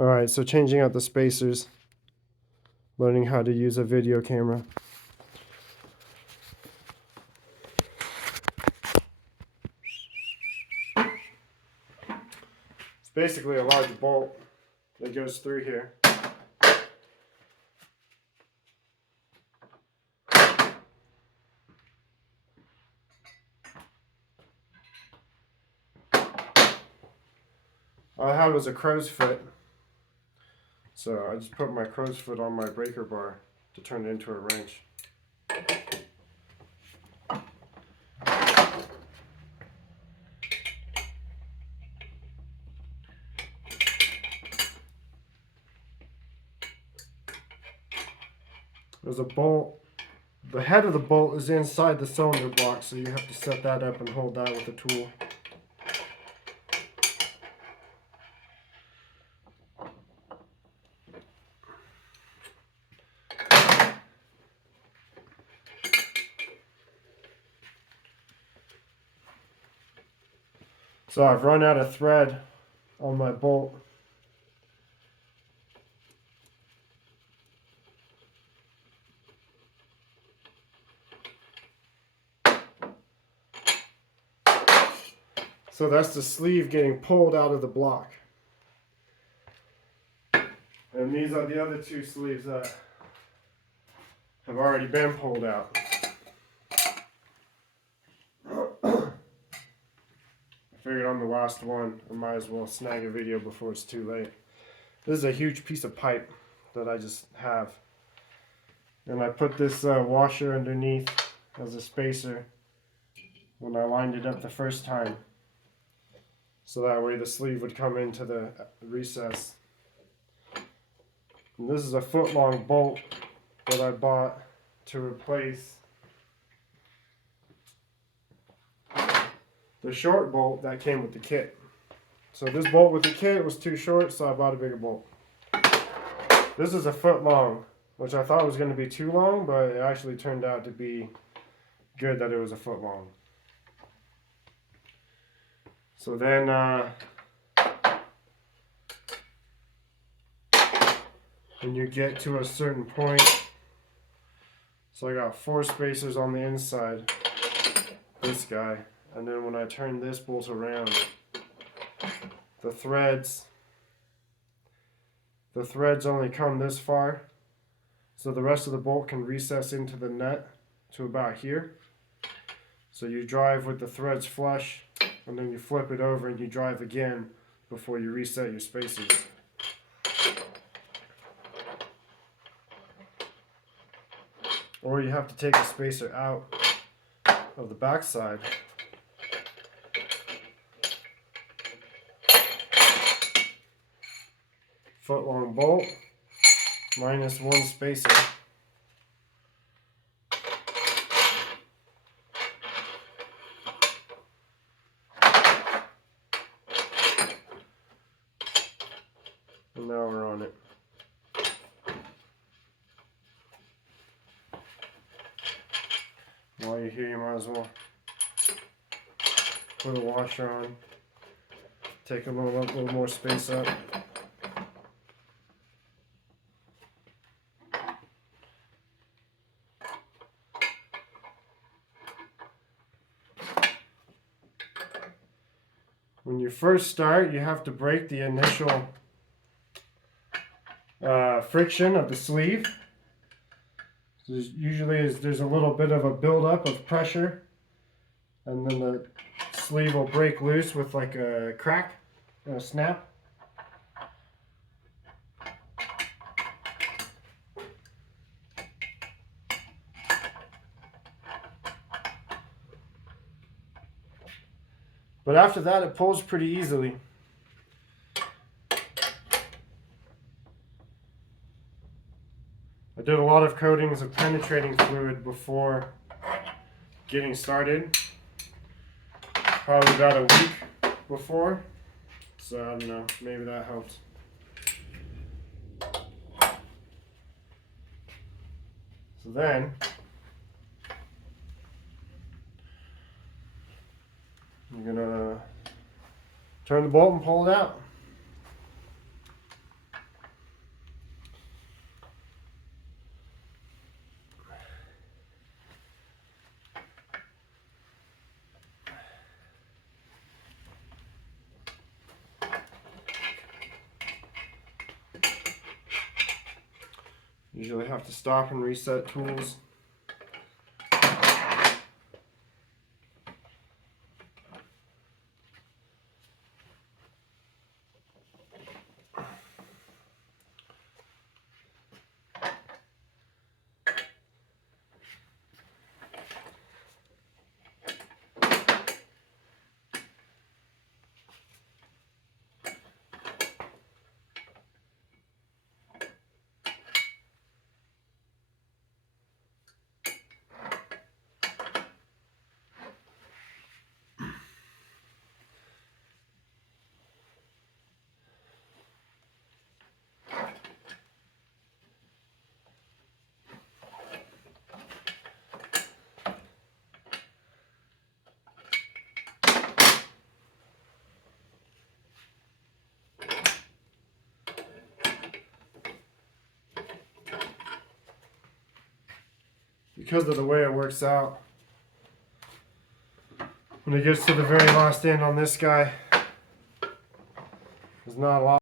Alright, so changing out the spacers, learning how to use a video camera. It's basically a large bolt that goes through here. All I had was a crow's foot, so I just put my crow's foot on my breaker bar to turn it into a wrench. There's a bolt. The head of the bolt is inside the cylinder block, so you have to set that up and hold that with a tool. So I've run out of thread on my bolt. So that's the sleeve getting pulled out of the block. And these are the other two sleeves that have already been pulled out. I figured I'm the last one. I might as well snag a video before it's too late. This is a huge piece of pipe that I just have. And I put this washer underneath as a spacer when I lined it up the first time. So that way the sleeve would come into the recess. And this is a foot-long bolt that I bought to replace the short bolt that came with the kit. So this bolt with the kit was too short, so I bought a bigger bolt. This is a foot long, which I thought was going to be too long, but it actually turned out to be good that it was a foot long. So then when you get to a certain point, so I got 4 spacers on the inside, this guy, and then when I turn this bolt around, the threads only come this far, so the rest of the bolt can recess into the nut to about here. So you drive with the threads flush, and then you flip it over and you drive again before you reset your spacers. Or you have to take the spacer out of the backside. Foot long bolt minus 1 spacer. And now we're on it. While you're here, you might as well put a washer on. Take a little more space up. When you first start, you have to break the initial friction of the sleeve. There's a little bit of a buildup of pressure, and then the sleeve will break loose with like a crack and a snap. But after that, it pulls pretty easily. I did a lot of coatings of penetrating fluid before getting started. Probably about a week before. So I don't know, maybe that helps. So then, you're gonna turn the bolt and pull it out. Usually have to stop and reset tools. Because of the way it works out, when it gets to the very last end on this guy, there's not a lot